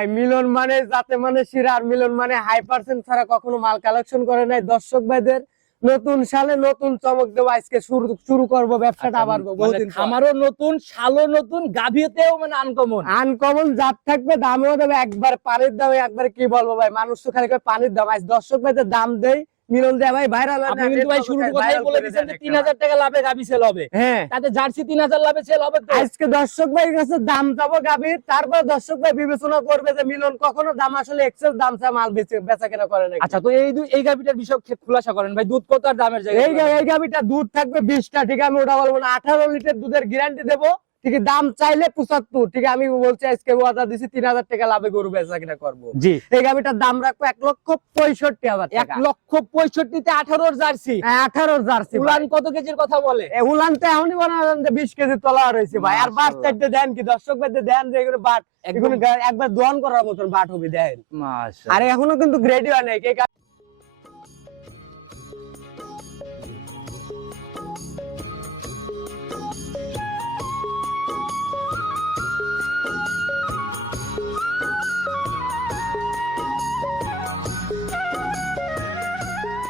ভাই মিলন মানে যাতে মানে শিরা, আর মিলন মানে হাই পার্সেন্ট ছাড়া কখনো মাল কালেকশন করে নাই। দর্শক ভাইদের নতুন সালে নতুন চমক দেবো, আজকে শুরু করবো ব্যবসাটা। আবার আমারও নতুন, শালও নতুন, গাভীতেও মানে আনকমন আনকমন জাত থাকবে, দামেও দেবে একবার পানির দামে। একবার কি বলবো ভাই, মানুষ তো খালি পানির দাম। আজ দর্শক ভাইদের দাম দেই, মিলন দেয় ভাই ভাইরাল। আপনি কিন্তু ভাই শুরুর কথাই বলে দিয়েছেন যে 3000 টাকা লাভে গাভী সেল হবে। হ্যাঁ, তাতে জার্সি 3000 লাভে সেল হবে তো। আজকে দর্শক ভাইয়ের কাছে দাম চাবো গাভীর, তারপর দর্শক ভাই বিবেচনা করবে যে মিলন কখনো দাম আসলে এক্সেস দাম চা মাল বেচা কেনা করে না। আচ্ছা, তো এই গাভীটার বিষয় খুলাসা করেন ভাই। দুধ কত আর দামের জায়গায়? এই গাভীটা দুধ থাকবে 20টা, ঠিক আছে? আমি ওটা বলবো না। 18 লিটার দুধের গ্যারান্টি দেবো, ঠিক আছে? দাম চাইলে 75, ঠিক আছে? আমি বলছি আজকে ওয়াদা দিছি 3000 টাকা লাভে গরু বেচা কিনা করবো। জি, এই গাভীটার দাম রাখবো 1,65,000 টাকা। 1,65,000 তে 18 জার্সি। 18 জার্সি। উলান কত কেজির কথা বলে? উলান তো এমনই বানালাম যে 20 কেজি তোলা রয়েছে ভাই। আর বাট চাইতে দেন কি দর্শক ভাইদের, দেন যে এগুলো বাট এগুলো একবার দোয়ান করার মতন বাট হবে, দেন। মাশাআল্লাহ। আরে এখনো কিন্তু গ্রেডি হয় নাই।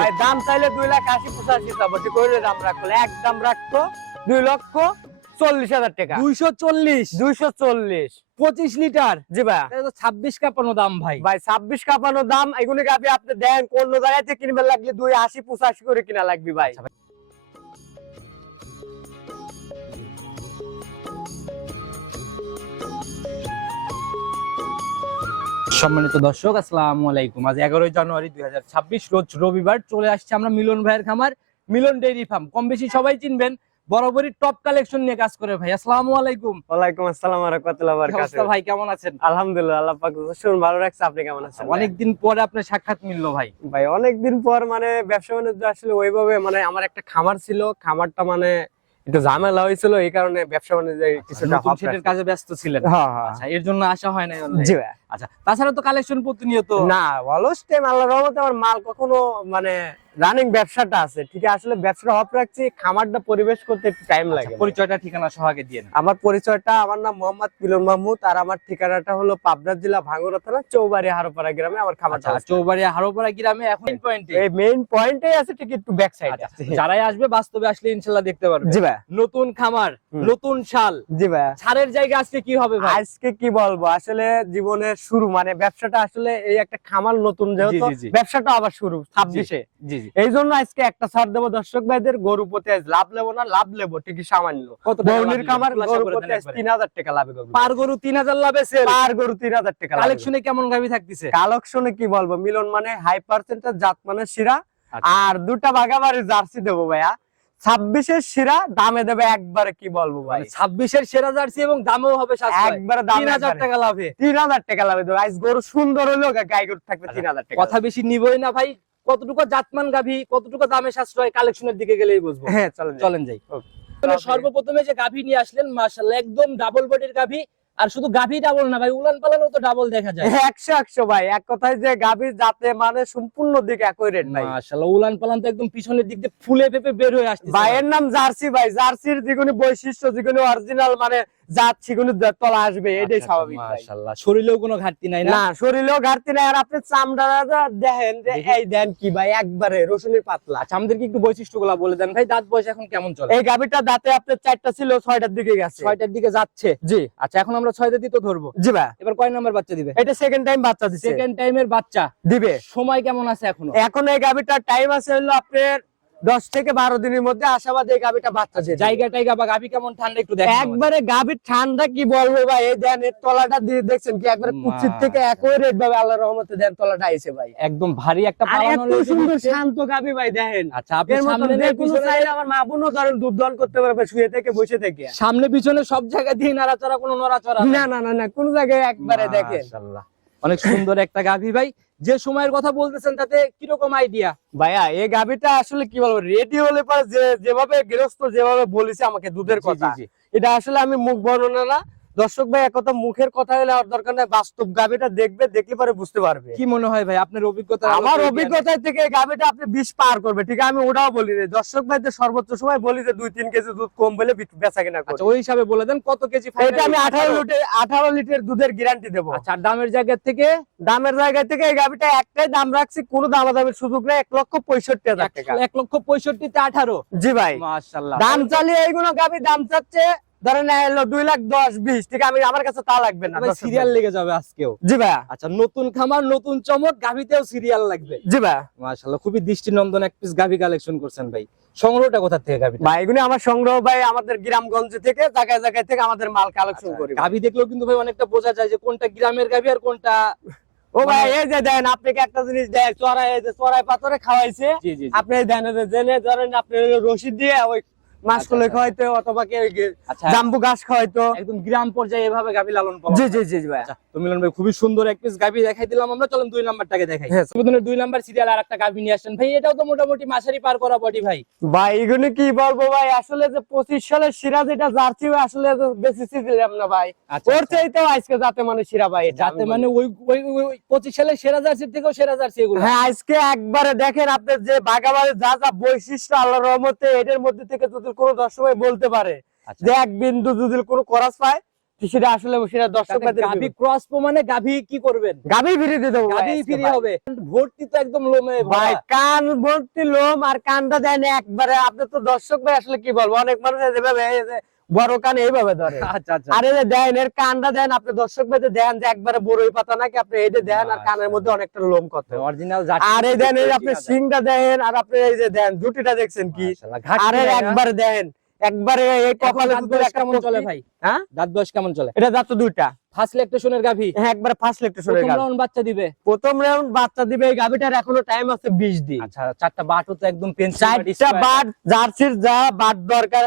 ভাই দাম চাইলে 2,80,85 চাবো, ঠিক করে দাম রাখলো, একদম রাখতো 2,40,000 টাকা। 240 240 25 লিটার। জি ভাই। এটা তো 26 কাপানো দাম ভাই। ভাই 26 কাপানো দাম। এগুলো গাবি আপনি দেন কোন জায়গা থেকে কিনবেন, লাগলে 2,80,85 করে কিনা লাগবে ভাই। সম্মানিত দর্শক, আসসালামু আলাইকুম। আজ 11 জানুয়ারি 2026 রোজ রবিবার। চলে আসছে আমরা মিলন ভাইয়ের খামার, মিলন ডেইরি ফার্ম। কম বেশি সবাই চিনবেন, বরাবরই টপ কালেকশন নিয়ে কাজ করে ভাই। আসসালামু আলাইকুম। ওয়ালাইকুম আসসালাম ওয়া রাহমাতুল্লাহি ওয়া বারাকাতুহু। ভাই কেমন আছেন? আলহামদুলিল্লাহ, আল্লাহ পাক শুন ভালো রাখছে। আপনি কেমন আছেন? অনেকদিন পরে আপনার সাক্ষাৎ মিললো ভাই। ভাই অনেকদিন পর মানে ব্যবসা বাণিজ্য আসলে ওইভাবে, মানে আমার একটা খামার ছিল, খামারটা মানে একটু ঝামেলা হয়েছিল, এই কারণে ব্যবসা বাণিজ্য কিছুটা নতুন সেটের কাজে ব্যস্ত ছিলেন। হ্যাঁ হ্যাঁ। আচ্ছা, এর জন্য আসা হয় নাই অনলাইনে। জি ভাই। আচ্ছা, তাছাড়া তো কালেকশন প্রতিনিয়ত। না, অলস টাইম আল্লাহর রহমতে আমার মাল কখনো মানে রানিং ব্যবসাটা আছে, ঠিক আছে? আসলে ব্যবসাটা অফ রাখছি, খামারটা পরিবেশ করতে একটু টাইম লাগে। পরিচয়টা ঠিকানা সহ আগে দিয়ে নেন। আমার পরিচয়টা, আমার নাম মোহাম্মদ মিলন মাহমুদ, আর আমার ঠিকানাটা হলো পাবনা জেলা ভাঙ্গুরা থানা চৌবাড়ি হারোপাড়া গ্রামে আমার খামারটা। আচ্ছা, চৌবাড়িয়া হারোপাড়া গ্রামে এখন পয়েন্টে। এই মেইন পয়েন্টে আছে, ঠিক একটু ব্যাক সাইডে আছে। যারাই আসবে বাস্তবে আসলে ইনশাআল্লাহ দেখতে পারবে। জি ভাই। নতুন খামার, নতুন শাল। জি ভাই। ছাড়ের জায়গা আজকে কি হবে ভাই? আজকে কি বলবো, আসলে জীবনের শুরু, মানে ব্যবসাটা আসলে এই একটা খামার নতুন, যেহেতু জি, জি। ব্যবসাটা আবার শুরু 26-এ। জি জি। এই জন্য আজকে একটা ছাড় দেবো দর্শক ভাইদের। গরু প্রতি আজ লাভ নেবো না, লাভ নেবো ঠিকই সামান্য। কত টাকা লাভ বৌনির নেবেন? খামার খুলাসা গরু করে প্রতি দেন আজ একবারে। 3,000 টাকা লাভে গরু। পার গরু 3000 লাভে সেল। পার গরু 3,000 টাকা লাভে। কালেকশনে কেমন গাভী থাকতেছে? কালেকশনে কি বলবো, মিলন মানে হাই পার্সেন্টেজ জাত মানে শিরা, আচ্ছা। আর দুটা বাগাবাড়ির জার্সি দেবো ভাইয়া। 26-এর শিরা দামে দেবে একবারে, কি বলবো ভাই, 26-এর সেরা জার্সি এবং দামও হবে সাশ্রয়। একবারে দাম 3000 টাকা লাভে। 3,000 টাকা লাভে দেবো। আজ গরু সুন্দর হলেও গাই গরু থাকবে 3,000 টাকা। কথা বেশি নিবই না ভাই। কতটুকু জাতমান গাভী, কতটুকু দামে সাশ্রয়, কালেকশনের দিকে গেলেই বুঝবো। হ্যাঁ চলেন চলেন যাই। Okay. সর্বপ্রথমে যে গাভী নিয়ে আসলেন, মাশাআল্লাহ একদম ডাবল বডির গাভী। আর শুধু গাভী ডাবল না ভাই, উলান পালানও তো ডাবল দেখা যায়। 100 ভাই, এক কথায় যে গাভীর জাতে মানে সম্পূর্ণ দিকে একই রেট ভাই। মাশাআল্লাহ উলান পালান তো একদম পিছনের দিক দিয়ে ফুলে ফেপে বের হয়ে আসছে। ভাইয়ের নাম জার্সি ভাই। জার্সির যেগুলো বৈশিষ্ট্য, যেগুলো অরিজিনাল মানে জাত, সেগুলো তলা আসবে, এটাই স্বাভাবিক ভাই। মাশাআল্লাহ শরীরেও কোনো ঘাটতি নাই না? না, শরীরেও ঘাটতি নাই। আর আপনি চামড়াটা দেখেন যে এই দেন কি ভাই, একবারে রসুনের পাতলা। আচ্ছা, আমাদেরকে একটু বৈশিষ্ট্যগুলো বলে দেন ভাই। দাঁত বয়স এখন কেমন চলে? এই গাভীটা দাঁতে আপনার 4টা ছিল, 6টার দিকে গেছে। 6টার দিকে যাচ্ছে। জি। আচ্ছা, এখন আমরা 6 দিয়ে তো ধরবো। জি ভাই। এবার কয় নাম্বার বাচ্চা দিবে? এটা সেকেন্ড টাইম বাচ্চা দিছে। সেকেন্ড টাইমের বাচ্চা দিবে। সময় কেমন আছে এখনো? এখন এই গাভীটার টাইম আছে হলো আপনার 10 থেকে 12 দিনের মধ্যে আশাবাদী এই গাভীটা বাচ্চা দিয়ে দিবে। জায়গা টাইগা বা গাভী কেমন ঠান্ডা একটু দেখেন। একবারে গাভীর ঠান্ডা কি বলবো ভাই, এই দেন এর তলাটা দিয়ে দেখছেন কি, একবারে কুচির থেকে একই রেট ভাবে আল্লাহর রহমতে দেন তলাটা আইছে ভাই। একদম ভারী একটা আর পালানো এত সুন্দর শান্ত গাভী ভাই, দেখেন। আচ্ছা, আপনি এর মতন সামনে যে কোনো পিছনে চাইলে আমার মা বোনও ধরেন দুধ দহন করতে পারবে শুয়ে থেকে বসে থেকে। সামনে পিছনে সব জায়গা দিয়ে নাড়াচাড়া, কোনো নড়াচড়া না না না না, কোন জায়গায় একবারে দেখেন। মাশাআল্লাহ অনেক সুন্দর একটা গাভী ভাই। যে সময়ের কথা বলতেছেন তাতে কিরকম আইডিয়া? ভাইয়া এই গাভীটা আসলে কি বলবো, রেডি হলে পরে যেভাবে গৃহস্থ যেভাবে বলেছে আমাকে দুধের কথা, জি। এটা আসলে আমি মুখ বর্ণনা না, দর্শক ভাই এক কথা মুখের কথা হলে আর দরকার নাই, বাস্তব গাবিটা দেখবে, দেখলে পরে বুঝতে পারবে। কি মনে হয় ভাই আপনার অভিজ্ঞতা? আমার অভিজ্ঞতা থেকে এই গাবিটা আপনি 20 পার করবে, ঠিক আছে? আমি ওটাও বলি না, দর্শক ভাইদের সর্বোচ্চ সময় বলি যে 2-3 কেজি দুধ কম বলে বেচা কিনা করি। আচ্ছা ওই হিসাবে বলে দেন কত কেজি এটা আমি 18 লিটার দুধের গ্যারান্টি দেবো। আচ্ছা দামের জায়গা থেকে? দামের জায়গা থেকে এই গাবিটা একটাই দাম রাখছি, কোনো দামাদামির সুযোগ নেই, 1,65,000 টাকা। 1,65,000 তে 18? জি ভাই, মাশাআল্লাহ। দাম চালিয়ে এইগুলো গাবি দাম চাচ্ছে ধরেন 2,10,20, ঠিক আছে? আমার কাছে তা লাগবে না, ভাই সিরিয়াল লেগে যাবে আজকেও। জি ভাই। আচ্ছা নতুন খামার নতুন চমক, গাভিতেও সিরিয়াল লাগবে। জি ভাই। মাশাআল্লাহ খুবই দৃষ্টিনন্দন এক পিস গাভি কালেকশন করছেন ভাই। সংগ্রহটা কোথা থেকে গাভিটা? ভাই এগুলো আমার সংগ্রহ ভাই, আমাদের গ্রামগঞ্জ থেকে জায়গায় জায়গায় থেকে আমাদের মাল কালেকশন করি। গাভি দেখলেও কিন্তু ভাই অনেকটা বোঝা যায় যে কোনটা গ্রামের গাভি আর কোনটা। ও ভাই এই যে দেন, আপনাকে একটা জিনিস দেয়, চড়াই, এই যে চড়াই পাথরে খাওয়াইছে, জি জি আপনি দেন জেনে ধরেন আপনি রশিদ দিয়ে ওই মাসকলে খাওয়াইতো অথবা কে আচ্ছা জাম্বু ঘাস খাওয়াইতো, একদম গ্রাম পর্যায়ে এভাবে গাভি লালন পালন। জি জি জি ভাই। আচ্ছা তো মিলন ভাই খুবই সুন্দর এক পিস গাভি দেখাই দিলাম আমরা, চলেন 2 নাম্বারটাকে দেখাই। হ্যাঁ। সুবিধনের 2 নাম্বার সিরিয়াল আর একটা গাভি নিয়ে আসেন ভাই, এটাও তো মোটামুটি মাসারি পার করা বডি ভাই। ভাই এগুলো কি বলবো ভাই, আসলে যে 25 সালের সিরাজ এটা জার্সি আসলে বেশি দিলাম না ভাই, আচ্ছা ওর চাইতেও আজকে যাতে মানে সিরা ভাই, এটা যাতে মানে ওই 25 সালের সেরা জার্সির থেকেও সেরা জার্সি এগুলো। হ্যাঁ আজকে একবারে দেখেন আপনার যে বাগাবাড়ির যা যা বৈশিষ্ট্য আল্লাহর রহমতে এটার মধ্যে থেকে যদি কোনো দর্শক ভাই বলতে পারে আচ্ছা। যে এক বিন্দু যদি কোনো খরচ পায় সেটা আসলে সেটা দর্শক ভাইদের গাভি ক্রস মানে গাভি কি করবেন? গাভি ফিরে দিয়ে দেবো গাভি ফ্রি হবে, ভর্তি তো একদম লোমে ভাই, ভরা। কান ভর্তি লোম আর কানটা দেন একবারে, আপনি তো দর্শক ভাই আসলে কি বলবো, অনেক মানুষ যেভাবে এই যে বড় কান এইভাবে ধরে, আচ্ছা আচ্ছা আরে যে দেন এর কানটা দেন, আপনি দর্শক ভাই দেন যে একবারে বড়ই পাতা নাকি, আপনি এইটা দেন আর কানের মধ্যে অনেকটা লোম কত, অরিজিনাল আর এই দেন এই আপনি সিংটা দেন, আর আপনি এই যে দেন জুটিটা দেখছেন কি, আর এর একবারে দেন একবারে এই কপালে দাঁত দুধের বয়স একটা কেমন চলে ভাই? হ্যাঁ দাঁত বয়স কেমন চলে? এটা যাচ্ছে দুইটা, ফার্স্ট ল্যাকটেশনের গাভি, হ্যাঁ একবারে ফার্স্ট লেকটেশনের প্রথম গাভি, রাউন্ড বাচ্চা দিবে। প্রথম রাউন্ড বাচ্চা দিবে, এই গাভিটার এখনো টাইম আছে 20 দিন। আচ্ছা চারটা বাটও তো একদম পেন্সিল 4টা বাট জার্সির যা বাট দরকার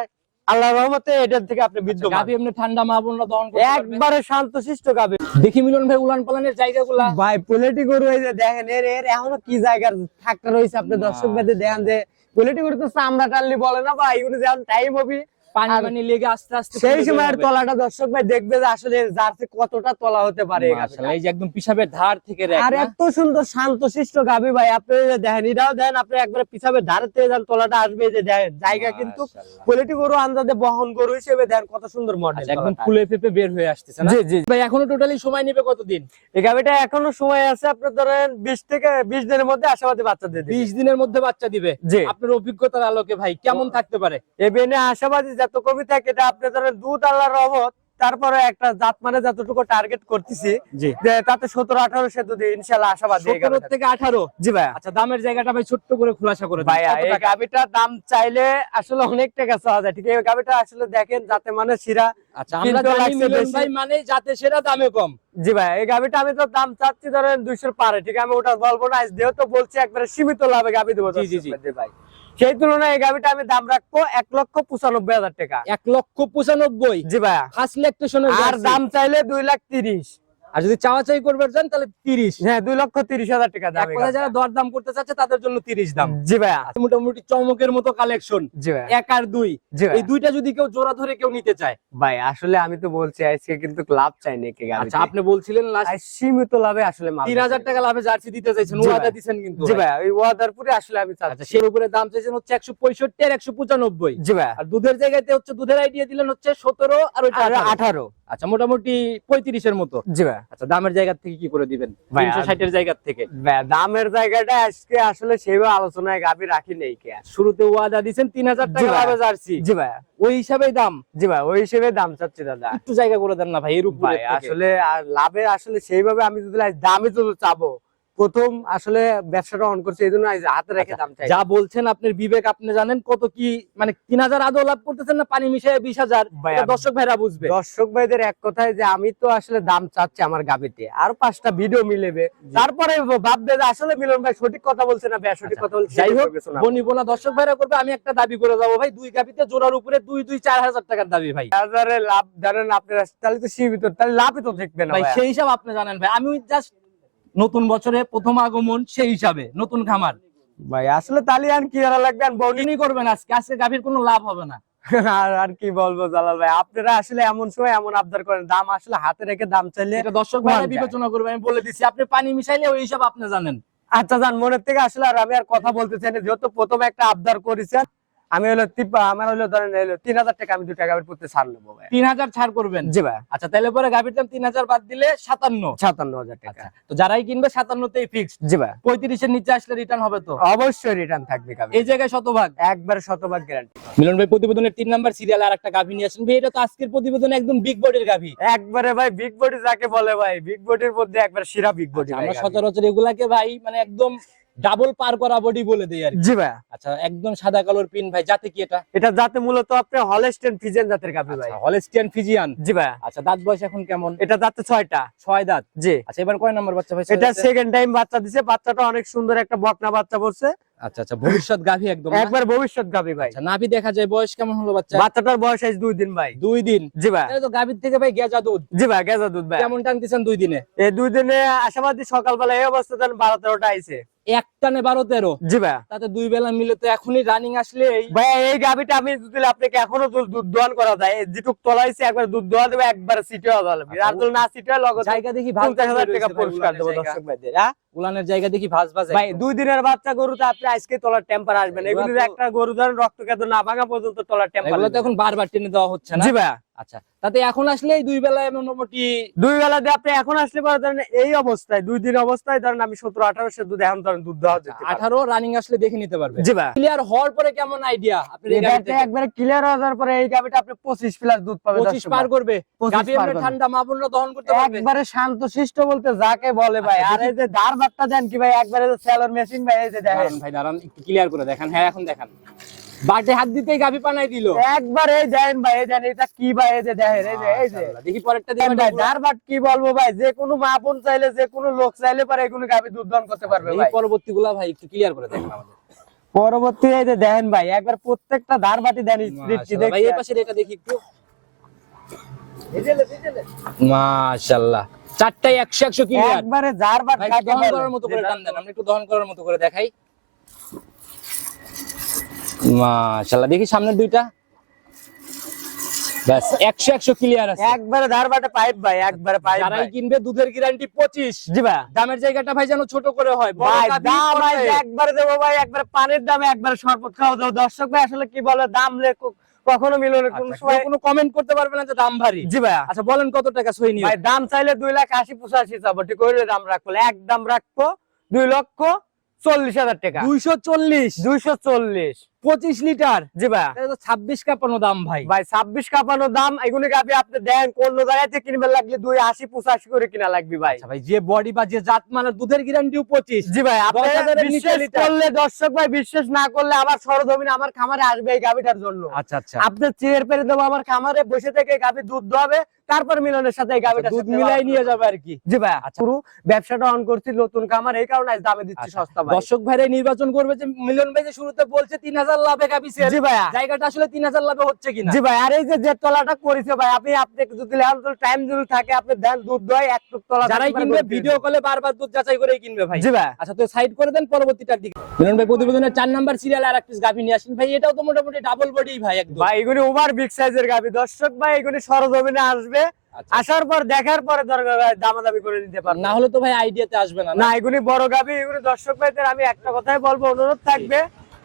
আল্লাহর রহমতে এটার থেকে আপনি বিদ্যমান, গাভি এমনি ঠান্ডা মা বোনরা দহন করতে পারবে। একবারে শান্তশিষ্ট গাভি। দেখি মিলন ভাই উলান পালানের জায়গাগুলা। ভাই পোলেটি গরু এই যে দেখেন এর এর এখনো কি জায়গার থাকতে রয়েছে, আপনি দর্শক ভাইদের দেখেন যে পোলেটি গরু তো চামড়া টানলি বলে না ভাই, এগুলো যেমন টাইম হবে পানি পানি লেগে আস্তে আস্তে সেই ফুলে সময়ের বের হবে। তলাটা দর্শক ভাই দেখবে যে আসলে জার্সি কতটা তলা হতে পারে এই গাভিটা। মাশাআল্লাহ, এই যে একদম পিছাবের ধার থেকে রেখ আর না? এত সুন্দর শান্তশিষ্ট গাভি ভাই, আপনি যে দেখেন এটাও দেখেন, আপনি একবারে পিছাবের ধারে থেকে যান তলাটা আসবে, এই যে দেখেন জায়গা কিন্তু মাশাআল্লাহ। পোলেটি গরু আন্দাজে বহন গরু হিসেবে দেখেন কত সুন্দর মডেল, আচ্ছা, একদম ফুলে ফেপে বের হয়ে আসতেছে না? জি জি। ভাই এখনো টোটালি সময় নেবে কতদিন? এই গাভিটা এখনো সময় আছে, আপনার ধরেন 20 থেকে 20 দিনের মধ্যে আশাবাদী বাচ্চা দিয়ে দিবে। 20 দিনের মধ্যে বাচ্চা দিবে। জি। আপনার অভিজ্ঞতার আলোকে ভাই কেমন থাকতে পারে? এবেনে আশাবাদী যত কমই থাকে, এটা আপনি ধরেন দুধ আল্লাহর রহমত, তারপরে একটা জাত মানে যতটুকু টার্গেট করতেছি জি। যে তাতে 17-18 সে দুধ ইনশাআল্লাহ আশাবাদী। 17 থেকে 18? জি ভাই। আচ্ছা দামের জায়গাটা ভাই ছোট্ট করে খোলাসা করে দিন। ভাইয়া কত এই টাকা? গাভিটার দাম চাইলে আসলে অনেক টাকা চাওয়া যায়, ঠিক আছে? এই গাভিটা আসলে দেখেন যাতে মানে শিরা, আচ্ছা আমরা কিন্তু জানি লাগছে মিলন বেশি। ভাই মানে যাতে সেরা দামে কম। জি ভাই এই গাভিটা আমি তো দাম চাচ্ছি ধরেন 200 পারে, ঠিক আছে? আমি ওটা বলবো না, আজ যেহেতু বলছি একবারে সীমিত লাভে গাভি দেবো। জি, জি, জি। ভাই সেই তুলনায় এই গাভিটা আমি দাম রাখবো 1,95,000 টাকা। 1,95,000? জি ভাইয়া। ফার্স্ট ল্যাকটেশনের আর দাম চাইলে 2,30,000। আর যদি চাওয়াচাই করবে যান তাহলে 30। হ্যাঁ 2,30,000 টাকা দাম। এক কথায় যারা দর দাম করতে চাচ্ছে তাদের জন্য 30 দাম। জি ভাইয়া। মোটামুটি চমকের মতো কালেকশন। জি ভাইয়া। 1 আর 2 জি ভাইয়া। এই দুইটা যদি কেউ জোড়া ধরে কেউ নিতে চায়, ভাই আসলে আমি তো বলছি আজকে কিন্তু লাভ চাই নাকি গাভি। আচ্ছা আপনি বলছিলেন লাস্ট সীমিত লাভে আসলে মাল 3000 টাকা লাভে জার্সি দিতে চাইছেন, জি ওয়াদা ভাই। দিবেন কিন্তু। জি ভাইয়া ওই ওয়াদার পরে আসলে আমি আচ্ছা চাচ্ছি। সেই উপরে দাম চাইছেন হচ্ছে 165 আর 195। জি ভাইয়া। আর দুধের জায়গাতে হচ্ছে দুধের আইডিয়া দিলেন হচ্ছে 17 আর ওইটা আর 18। 18। আচ্ছা মোটামুটি 35 এর মতো। জি ভাইয়া। আচ্ছা দামের জায়গা থেকে কি করে দিবেন? ভাই, 360 এর জায়গা থেকে। ভাইয়া, দামের জায়গাটা আজকে আসলে সেইভাবে আলোচনায় গাভি রাখি নেই কে। শুরুতে ওয়াদা দিবেন 3000 জি টাকা ভাই। লাভে জার্সি, জি ভাইয়া। ওই হিসাবেই দাম। জি ভাই ওই হিসেবে দাম চাচ্ছি দাদা। একটু জায়গা করে দেন না ভাই এর উপরে ভাই আসলে আর লাভে আসলে সেইভাবে আমি যদি দামে তো চাবো, প্রথম আসলে ব্যবসাটা অন করছে এই জন্য আজ হাতে রেখে দাম চাই। যা বলছেন আপনার বিবেক আপনি জানেন কত কি, মানে 3000 আদৌ লাভ করতেছেন না পানি মিশিয়ে 20,000? ভাই, এটা দর্শক ভাইরা বুঝবে। দর্শক ভাইদের এক কথায় যে আমি তো আসলে দাম চাচ্ছি আমার গাবিতে, আর 5টা ভিডিও মিলেবে, তারপরে ভাববে যে আসলে মিলন ভাই সঠিক কথা বলছে না সঠিক কথা বলছে। যাই হোক বনিবনা দর্শক ভাইরা করবে, আমি একটা দাবি করে যাবো ভাই, দুই গাবিতে জোড়ার উপরে 2-4,000 টাকার দাবি ভাই। হাজারে লাভ ধরেন আপনারা, তাহলে তো সীমিত, তাহলে লাভই তো দেখবে না ভাই ভাই। সেই হিসাব আপনি জানেন ভাই, আমি জাস্ট নতুন বছরে প্রথম আগমন সেই হিসাবে নতুন খামার ভাই আসলে তাহলে আর কি করা লাগবে, আর বউনি বউনি করবেন আজকে গাভীর কোনো লাভ হবে না। আর কি বলবো জালাল ভাই, আপনারা আসলে এমন সময় এমন আবদার করেন, দাম আসলে হাতে রেখে দাম চাইলে এটা দর্শক ভাইরা মান যায়। বিবেচনা করবে, আমি বলে দিচ্ছি, আপনি পানি মিশাইলে ওই হিসাব আপনি জানেন। আচ্ছা যান, মনের থেকে আসলে আর আমি আর কথা বলতে চাই না, যেহেতু প্রথমে একটা আবদার করেছেন, আমি হলো আমার হলো ধরেন হলো 3000 টাকা আমি 2 টাকা করতে ছাড় নেবো ভাই। 3000 ছাড় করবেন? জি ভাই। আচ্ছা, তাহলে পরে গাভীর দাম 3000 বাদ দিলে 57। 57000 টাকা। আচ্ছা, তো যারাই কিনবে 57 তেই ফিক্সড। জি ভাই। 35 এর নিচে আসলে রিটার্ন হবে তো? অবশ্যই রিটার্ন থাকবে গাভী, এই জায়গায় শতভাগ, একবারে শতভাগ গ্যারান্টি। মিলন ভাই প্রতিবেদনের 3 নাম্বার সিরিয়াল আর একটা গাভী নিয়ে আসেন ভাই। এটা তো আজকের প্রতিবেদনে একদম বিগ বডির গাভী। একবারে ভাই বিগ বডি যাকে বলে ভাই, বিগ বডির মধ্যে একবার সেরা বিগ বডি। আমরা সচরাচর এগুলাকে ভাই মানে একদম ডাবল পার করা বডি বলে দেই আর কি। জি ভাই। আচ্ছা, একদম সাদা কালোর পিন ভাই, জাতে কি এটা? এটা জাতে মূলত আপনি হলস্টেইন ফ্রিজিয়ান জাতের গাভী ভাই। Holstein Friesian. জি ভাই। আচ্ছা, দাঁত বয়স এখন কেমন? এটা জাতে 6টা। 6 দাঁত। জি। আচ্ছা, এবার কয় নাম্বার বাচ্চা ভাই? এটা সেকেন্ড টাইম বাচ্চা দিছে, বাচ্চাটা অনেক সুন্দর একটা বকনা বাচ্চা বলছে। আচ্ছা আচ্ছা, ভবিষ্যৎ গাভী একদম না? একবার ভবিষ্যৎ গাভী ভাই। আচ্ছা, নাভি দেখা যায়, বয়স কেমন হলো বাচ্চা? বাচ্চাটার বয়স আজ 2 দিন ভাই। 2 দিন। জি ভাই। তাহলে তো গাভীর থেকে ভাই গেজা দুধ। জি ভাই, গেজা দুধ ভাই। কেমন টানতেছেন 2 দিনে? এই 2 দিনে আশাবাদী, সকালবেলা এই অবস্থা জান 12-13টা আইছে। এক টানে 12-13? জি ভাই। তাতে 2 বেলা মিলে তো এখনই রানিং আসলে ভাই এই গাভীটা আমি যদি আপনাকে এখনো দুধ দোয়ান করা যায়, যেটুক তলাইছে একবার দুধ দোয়া দেবে, একবার সিটে হওয়া যাবে। আর যদি না সিটে লগত জায়গা দেখি ভাজ 50,000 টাকা পুরস্কার দেব দর্শক ভাইদের। হ্যাঁ উলানের জায়গা দেখি ভাজ ভাজ ভাই, 2 দিনের বাচ্চা গরুতে আপনি আজকে তলার টেম্পার আসবে না। এগুলো এগুলা তো- একটা গরু ধরেন রক্ত কেঁদো না ভাঙা পর্যন্ত তলার টেম্পার। এগুলো তো এখন বারবার টেনে দেওয়া হচ্ছে না? জি ভাই। আচ্ছা, তাতে এখন আসলে 2 বেলায় মোটামুটি 2 বেলা দিয়ে আপনি এখন আসলে পরে ধরেন এই অবস্থায় 2 দিন অবস্থায় ধরেন আমি 17-18 দুধ এখন ধরেন দুধ দেওয়া যেতে পারে। 18 রানিং আসলে দেখে নিতে পারবে। জি ভাই। ক্লিয়ার হওয়ার পরে কেমন আইডিয়া আপনি এই গাভী এটাতে থেকে? একবারে ক্লিয়ার হয়ে যাওয়ার পরে এই গাভীটা আপনি 25 প্লাস দুধ পাবে। 25 পার করবে? 25 গাভী পার এমনি করবে। ঠান্ডা মাপুনরা দহন করতে পারবে? একবারে শান্ত শিষ্ট বলতে যাকে বলে ভাই। আচ্ছা, আর এই যে ধার বাটটা দেন কি ভাই, একবারে সেলর মেশিন ভাই, এই যে দেখেন দাঁড়ান ভাই, দাঁড়ান, একটু ক্লিয়ার করে দেখান। হ্যাঁ, এখন দেখান। বাটে হাত দিতেই গাভী পানাই দিল। একবার এই দেন ভাই, এই দেন এটা কি ভাই, এই যে দেখেন, এই যে মাশাআল্লাহ, দেখি পরেরটা দেন দেখি ভাই। ধার বাট কি বলবো ভাই, যে কোনো মা বোন চাইলে, যে কোনো লোক চাইলে পারে এগুলো গাভী দুধ দান করতে পারবে ভাই। এই পরবর্তীগুলা ভাই একটু ক্লিয়ার করে দেখান আমাদের। পরবর্তী এই যে দেখেন ভাই, একবার প্রত্যেকটা ধার বাটি দেন স্পিড কি মাশাআল্লাহ, ভাই এই দেখেন। পাশের এটা দেখি একটু। মাশাআল্লাহ, চারটাই 100 ক্লিয়ার। একবারে ধার বাট ভাই কাকে দহন বলে? করার মতো করে টান দেন, আমরা একটু দহন করার মতো করে দেখাই। মাশাআল্লাহ, দেখি সামনের দুইটা। বাস 100 ক্লিয়ার আছে। একবারে ধার বাটে পাইপ ভাই, একবারে পাইপ যারাই ভাই। কিনবে দুধের গ্যারান্টি 25। জি ভাই। দামের জায়গাটা ভাই যেন ছোট করে হয়, বড় ভাই গাভী দাম ভাই পড়বে। একবারে দেবো ভাই, একবারে পানির দামে একবারে শরবত খাওয়া দাও। দর্শক ভাই আসলে কি বলে, দাম কখনো মিলনে কোন আচ্ছা, সময়। কেউ কোনো কমেন্ট করতে পারবে না যে দাম ভারী। জি ভাই। আচ্ছা, বলেন কত টাকা সই নিও? ভাই দাম চাইলে 2,80,85 চাবো, ঠিক করে দাম রাখবো, একদম রাখবো 2,40,000 টাকা। 240? 240। 25 লিটার? জি ভাই। এটা তো 26 কাপানো দাম ভাই। ভাই 26 কাপানো দাম, এগুলো গাবি আপনি দেন কোন জায়গা থেকে কিনবেন, লাগলে 2,80-85 করে কিনা লাগবে ভাই। আচ্ছা ভাই, যে বডি বা যে জাত মানে দুধের গ্যারান্টিও 25। জি ভাই, আপনি 10,000 এর নিচে বিশ্বাস লিটার। করলে, দর্শক ভাই বিশ্বাস না করলে আমার সরজমিনে আমার খামারে আসবে এই গাবিটার জন্য। আচ্ছা আচ্ছা, আপনি চেয়ার পেরে দেবো আমার খামারে, বসে থেকে গাবি দুধ দোয়াবে, তারপর মিলনের সাথে এই গাবিটা দুধ মিলাই নিয়ে যাবে আর কি। জি ভাই। আচ্ছা। পুরো ব্যবসাটা অন করছি নতুন খামার, এই কারণে আজ দামে দিচ্ছি আচ্ছা, সস্তা ভাই। দর্শক ভাইরাই নির্বাচন করবে যে মিলন ভাই যে শুরুতে বলছে 3000 লাভে গাবি সেল, জি ভাই। জায়গাটা আসলে 3000 লাভে হচ্ছে কিনা। জি ভাই। আর এই যে তলাটা করেছে ভাই, আপনি যদি টাইম যদি থাকে আপনি দেন দুধ দয় একটু তলা যারাই থাকবে, কিনবে দুধ ভিডিও কলে বারবার দুধ যাচাই করেই কিনবে ভাই। জি ভাই। আচ্ছা, তো সাইড করে দেন পরবর্তীটার দিকে। মিলন ভাই প্রতিবেদনের 4 নাম্বার সিরিয়াল আর এক পিস গাভী নিয়ে আসেন ভাই। এটাও তো মোটামুটি ডাবল বডি ভাই একদম। ভাই এগুলি ওভার বিগ সাইজের গাবি। দর্শক ভাই এগুলি সরজমিনে আসবে, আচ্ছা, আসার পর দেখার পরে দরকার হয় দামাদামি করে নিতে পারবে। না হলে তো ভাই আইডিয়াতে আসবে না। না এগুলি বড় গাবি, এগুলি দর্শক ভাইদের আমি একটা কথাই বলবো, অনুরোধ থাকবে,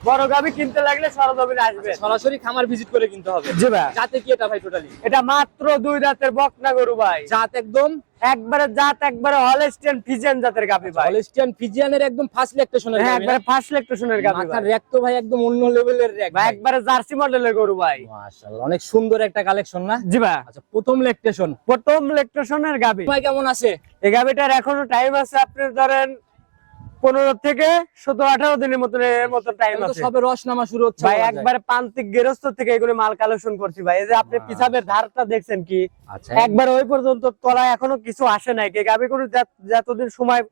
বড় গাবি কিনতে লাগলে সরজমিনে আসবে। সরাসরি খামার ভিজিট করে কিনতে হবে। জি ভাই। জাতে কি এটা ভাই টোটালি? এটা মাত্র 2 দাঁতের বকনা গরু ভাই, জাত একদম একবারে জাত একবারে হলস্টেইন ফ্রিজিয়ান জাতের গাবি ভাই। হলস্টিয়ান ফিজিয়ানের একদম ফার্স্ট ল্যাকটেশনের হ্যাঁ গাভী না? একবারে ফার্স্ট ল্যাকটেশনের গাবি মাথার ভাই। র‍্যাক তো ভাই একদম অন্য লেভেলের র‍্যাক ভাই ভাই। একবারে জার্সি মডেলের গরু ভাই। মাশাআল্লাহ, অনেক সুন্দর একটা কালেকশন না? জি ভাই। আচ্ছা, প্রথম ল্যাকটেশন প্রথম ল্যাকটেশনের গাবি। ভাই কেমন আছে? এই গাবিটার এখনো টাইম আছে, আপনি ধরেন 15 থেকে 17-18 দিনের মতো টাইম এখন তো আছে সবে রস নামা শুরু হচ্ছে ভাই। বলা যায়। একবারে প্রান্তিক গেরস্ত থেকে এগুলো মাল কালেকশন করছি ভাই। এই যে আপনি পিছাবের ধারটা দেখছেন কি, আচ্ছা, একবার ওই পর্যন্ত তলায় এখনো কিছু আসে নাই। কে গাবি কোনো যতদিন সময়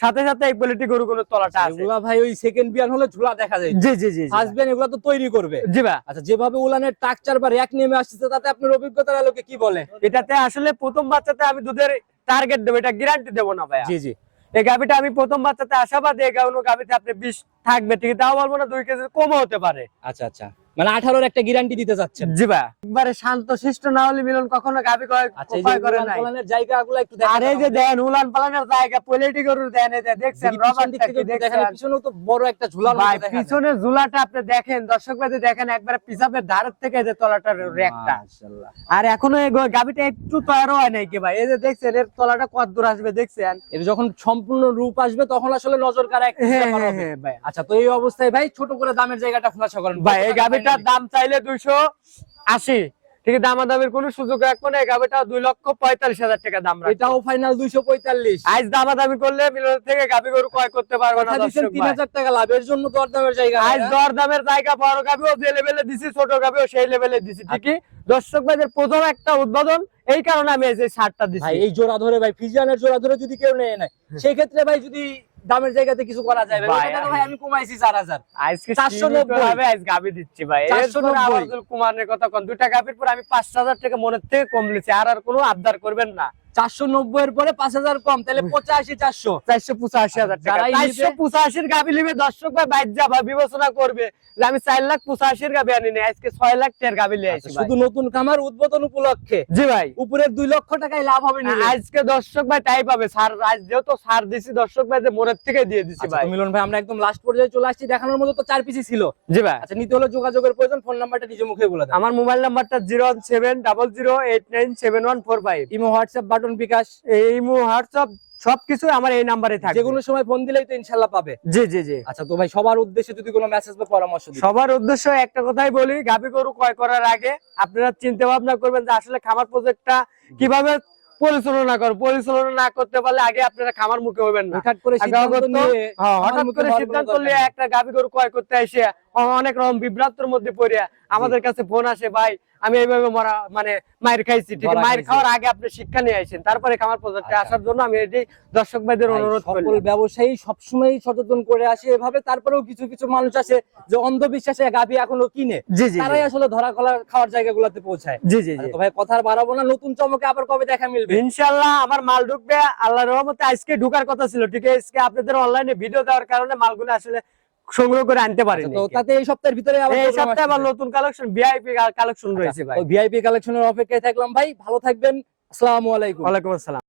সাথে সাথে এই কোয়ালিটি গরু কোনো তলাটা আছে। এগুলা ভাই ওই সেকেন্ড বিয়ান হলে ঝুলা দেখা যায়। জি জি জি ফার্স্ট বিয়ান এগুলা তো তৈরি করবে। জি ভাই। আচ্ছা, যেভাবে উলানের টাকচার বা র‍্যাক নেমে আসছে তাতে আপনার অভিজ্ঞতার আলোকে কি বলে? এটাতে আসলে প্রথম বাচ্চাতে আমি দুধের টার্গেট দেবো, এটা গ্যারান্টি দেবো না ভাই। জি জি, এই গাবিটা আমি প্রথম বাচ্চাতে আশাবাদী, এই গাবিতে আপনি 20 থাকবে, ঠিক তাও বলবো না 2 কেজি কমও হতে পারে। আচ্ছা আচ্ছা, মানে 18-র একটা গ্যারান্টি দিতে যাচ্ছেন। জি ভাই, একবারে শান্ত শিষ্ট না হলে মিলন কখনো গাবি আচ্ছা, এই যে ক্রয় করে উলান নাই। পালানের জায়গাগুলো একটু দেখেন। আর এই যে দেন উলান পালানের জায়গা পোলিটি গরুর দেন, এই যে দেখছেন রবার দিক থেকে দেখেন, পিছনেও তো বড় একটা ঝুলার মতো ভাই, দেখা যায়। পিছনে ঝুলাটা আপনি দেখেন, দর্শক ভাই দেখেন, একবারে পিছাবের ধারের থেকে যে তলাটার রেকটা। মাশাআল্লাহ। আর এখনো এই গাবিটা একটু তৈরি হয় নাই কি ভাই, এই যে দেখছেন এর তলাটা কত দূর আসবে দেখছেন। এটা যখন সম্পূর্ণ রূপ আসবে তখন আসলে নজর কাড়া একটা হ্যাঁ ব্যাপার হ্যাঁ হবে। হ্যাঁ ভাই। আচ্ছা, তো এই অবস্থায় ভাই ছোট করে দামের জায়গাটা খোলাসা করেন ভাই এই গাবিটার দাম চাইলে 280, ঠিক আছে, দামাদামির কোনো সুযোগ রাখবো না। এই গাবিটা 2,45,000 টাকা দাম রাখবো। এটাও ফাইনাল 245। আজ দামাদামি করলে মিলন থেকে গাবি গরু ক্রয় করতে পারবে না কথা দিচ্ছেন দর্শক ভাই। 3000 টাকা লাভ, এর জন্য তো দামের জায়গা আজ দর দামের জায়গা, বড় গাবিও যে লেভেলে দিছি, ছোট গাবিও সেই লেভেলে দিছি, ঠিকই। দর্শক ভাইদের প্রথম একটা উদ্বোধন, এই কারণে আমি এই যে ছাড়টা দিছি। ভাই এই জোড়া ধরে ভাই, ফিজিয়ানের জোড়া ধরে যদি কেউ নেয় সেই ক্ষেত্রে ভাই যদি দামের জায়গাতে কিছু করা যায় ভাই, ভাই, ওটা টাকা ভাই আমি কমাইছি 4000। আজকে 490 490 আজ গাবি দিচ্ছি ভাই। 490 আব্দুল কুমারের কথা কোন, দুইটা গাবির পর আমি 5,000 টাকা মনের থেকে কম নিছি। আর কোনো আবদার করবেন না। 490 এর পরে 5000 কম, তাহলে 85 400। 485,000 টাকা। যারাই নিবে- 485 গাবি নিবে দর্শক ভাই, বাইর যাবা বিবেচনা করবে যে আমি 4,85,000 গাবি আনি নাই, আজকে 6 লাখ টাকার গাবি লিয়ে আইছি ভাই। শুধু নতুন খামার উদ্বোধন উপলক্ষে জি ভাই, উপরের 2 লক্ষ টাকায় লাভ হবে নিলে। আজকে দর্শক ভাই তাই পাবে। স্যার আজ যেহেতু ছাড় দিছি দর্শক ভাই, যে মনের থেকে দিয়ে দিছি আচ্ছা, ভাই। তো মিলন ভাই আমরা একদম লাস্ট পর্যায়ে চলে আসছি, দেখানোর মতো তো 4 পিসই ছিল। জি ভাই, আচ্ছা, নিতে হলে যোগাযোগের প্রয়োজন, ফোন নাম্বারটা নিজে মুখে বলে দেন। আমার মোবাইল নাম্বারটা 01700897145। ইমো, হোয়াটসঅ্যাপ, বাটন, বিকাশ এই হোয়াটসঅ্যাপ সবকিছু আমার এই নাম্বারে থাকবে। যে কোনো সময় ফোন দিলেই তো ইনশাআল্লাহ পাবে। জি জি জি। আচ্ছা, তো ভাই সবার উদ্দেশ্যে যদি কোনো মেসেজ বা পরামর্শ দিই। সবার উদ্দেশ্য একটা কথাই বলি, গাভী গরু ক্রয় করার আগে আপনারা চিন্তা ভাবনা করবেন যে আসলে খামার প্রজেক্টটা কিভাবে পরিচালনা করব। পরিচালনা না করতে পারলে আগে আপনারা খামার মুখে হবেন না। হঠাৎ করে সিদ্ধান্ত নিয়ে হঠাৎ করে সিদ্ধান্ত নিয়ে একটা গাভী গরু ক্রয় করতে এসে অনেক রকম বিভ্রান্তির মধ্যে পড়ে আমাদের কাছে ফোন আসে, ভাই আমি এইভাবে মানে মায়ের খাইছি, ঠিক আছে, মায়ের খাওয়ার আগে আপনি শিক্ষা নিয়ে আসেন, তারপরে খামার প্রজেক্টে আসার জন্য আমি এই দর্শক ভাইদের অনুরোধ করি। সকল ব্যবসায়ী সবসময় সচেতন করে আসে এভাবে, তারপরেও কিছু কিছু মানুষ আছে যে অন্ধবিশ্বাসে গাভী এখনো কিনে, জি জি তারাই আসলে ধরা খাওয়ার জায়গাগুলোতে পৌঁছায়। জি জি জি। তো ভাই কথা আর বাড়াবো না, নতুন চমকে আবার কবে দেখা মিলবে? ইনশাআল্লাহ আমার মাল ঢুকবে আল্লাহর রহমতে। আজকে ঢুকার কথা ছিল, ঠিক আছে, আজকে আপনাদের অনলাইনে ভিডিও দেওয়ার কারণে মালগুলো আসলে সংগ্রহ করে আনতে পারিনি। তো তাতে এই সপ্তাহের ভিতরে আবার এই program সপ্তাহে আবার আসতেছে। নতুন কালেকশন, ভিআইপি কালেকশন রয়েছে ভাই। তো ভিআইপি কালেকশনের অপেক্ষায় থাকলাম ভাই, ভালো থাকবেন, আসসালামু আলাইকুম। ওয়ালাইকুম আসসালাম।